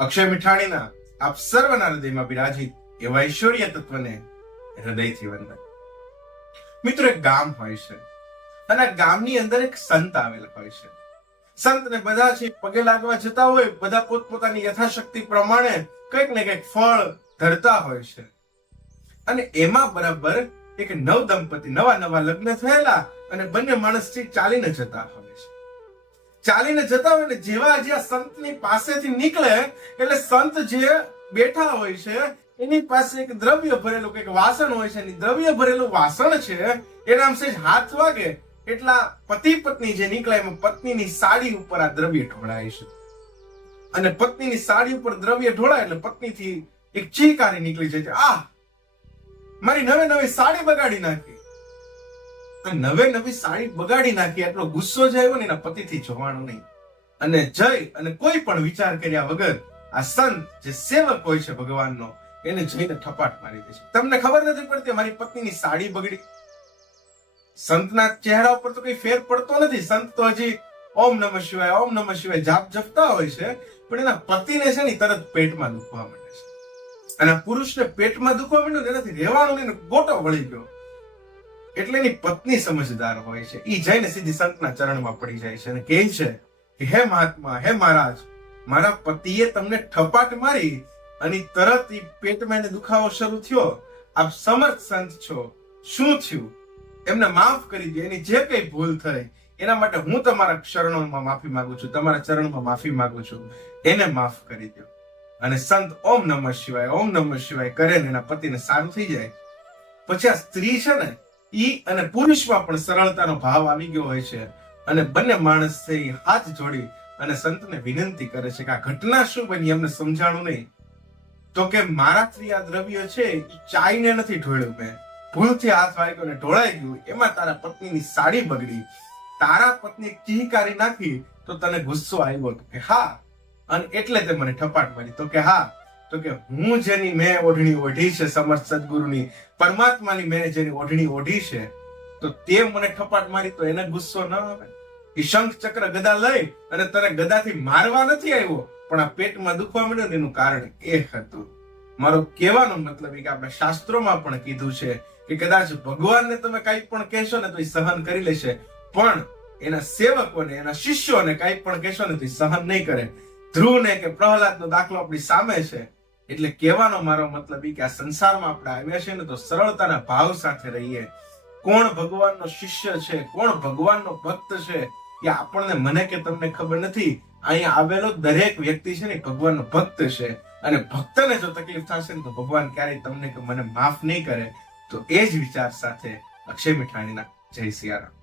અક્ષય મીઠાણીના આપ સર્વના હૃદયમાં બિરાજિત એવા ઈશ્વરીય તત્વને હૃદયથી વંદન. મિત્રો, એક ગામ હોય છે અને આ ગામની અંદર એક સંત આવેલ હોય છે. સંતને બધા છે પગે લાગવા જતા હોય, બધા પોતપોતાની યથાશક્તિ પ્રમાણે કંઈક ને કંઈક ફળ ધરતા હોય છે. અને એમાં બરાબર એક નવ દંપતી નવા લગ્ન થયેલા અને બંને માણસ ચાલીને જતા હોય છે. ચાલીને જતા હોય ને જેવા જે સંતની પાસેથી નીકળે એટલે સંત જે બેઠા હોય છે એની પાસે એક દ્રવ્ય ભરેલું કંઈક વાસણ હોય છે. દ્રવ્ય ભરેલું વાસણ છે એના આમ સેજ હાથ વાગે એટલા પતિ પત્ની જે નીકળે એમાં પત્નીની સાડી ઉપર આ દ્રવ્ય ઢોળાય છે. અને પત્નીની સાડી ઉપર દ્રવ્ય ઢોળાય એટલે પત્નીથી એક ચીકારી નીકળી જાય છે, આ મારી નવી સાડી બગાડી નાખી. નવી સાડી બગાડી નાખી એટલો ગુસ્સો જ આવ્યો ને એના પતિથી જોવાનું નહીં. અને જઈ અને કોઈ પણ વિચાર કર્યા વગર આ સંત જે સેવક હોય છે ભગવાનનો એને જઈને ઠપાટ મારી દે છે. તમને ખબર નથી પડતી મારી પત્નીની સાડી બગડી. સંતના ચહેરા ઉપર તો કઈ ફેર પડતો નથી. સંત તો હજી ઓમ નમઃ શિવાય જાપ જપતા હોય છે, પણ એના પતિને છે ને તરત પેટમાં દુખવા માંડે છે. અને પુરુષને પેટમાં દુખવા માંડ્યું એનાથી રહેવાનું નહીં, ગોટો વળી ગયો. એટલે એની પત્ની સમજદાર હોય છે. ઈ જઈને સીધી સંતના ચરણમાં પડી જાય છે અને કહે છે કે હે મહાત્મા, હે મહારાજ, મારા પતિએ તમને ઠપાટ મારી અને તરત ઈ પેટમાં એને દુખાવો શરૂ થયો. આપ સમર્થ સંત છો, શું થયું? એમને માફ કરી દે. એની જે કઈ ભૂલ થઈ એના માટે હું તમારા ચરણોમાં માફી માંગુ છું, તમારા ચરણમાં માફી માંગુ છું, એને માફ કરી દો. અને સંત ઓમ નમઃ શિવાય કરે ને એના પતિને સારું થઈ જાય. પછી આ સ્ત્રી છે ને ઈ અને પુરુષમાં પણ સરળતાનો ભાવ આવી ગયો હોય છે અને બંને માણસ થઈ હાથ જોડી અને સંતને વિનંતી કરે છે કે આ ઘટના શું બની એમને સમજાણું નહીં. તો કે મારાથી આ દ્રવ્ય છે એ ચાઈને નથી ઢોળ્યું, મેં ભૂલથી હાથ વાગ્યો ને ઢોળાઈ ગયું. એમાં તારા પત્નીની સાડી બગડી. તારા પત્ની ચીહકારી નાખી તો તને ગુસ્સો આવ્યો? તો કે હા. અને એટલે તે મને ઠપાટ મારી? તો કે હા. તો કે હું જેની મેં ઓઢણી ઓઢી છે, સમર્થ સદગુરુની પરમાત્માની મેં જેની ઓઢણી ઓઢી છે, તો તે મને ઠપાટ મારી તો એને ગુસ્સો ન આવે? એ શંખ ચક્ર ગદા લઈ અને તને ગદાથી મારવા નથી આવ્યો, પણ આ પેટમાં દુખવા માંડ્યું એનું કારણ એ હતું. મારો કહેવાનો મતલબ કે આપણે શાસ્ત્રોમાં પણ કીધું છે કે કદાચ ભગવાનને તમે કઈ પણ કહેશો ને તો એ સહન કરી લેશે, પણ એના સેવકોને, એના શિષ્યોને કઈ પણ કહેશો ને તો એ સહન નહીં કરે. ધ્રુવને કે પ્રહલાદનો દાખલો આપણી સામે છે. એટલે કહેવાનો મારો મતલબ એ કે આ સંસારમાં આપણે આવ્યા છે ને તો સરળતાના ભાવ સાથે રહીએ. કોણ ભગવાનનો શિષ્ય છે, કોણ ભગવાનનો ભક્ત છે એ આપણને, મને કે તમને ખબર નથી. અહીંયા આવેલો દરેક વ્યક્તિ છે ને ભગવાનનો ભક્ત છે. અને ભક્તને જો તકલીફ થશે ને તો ભગવાન ક્યારેય તમને કે મને માફ નહીં કરે. તો એ જ વિચાર સાથે અક્ષય મીઠાણીના જય સિયારામ.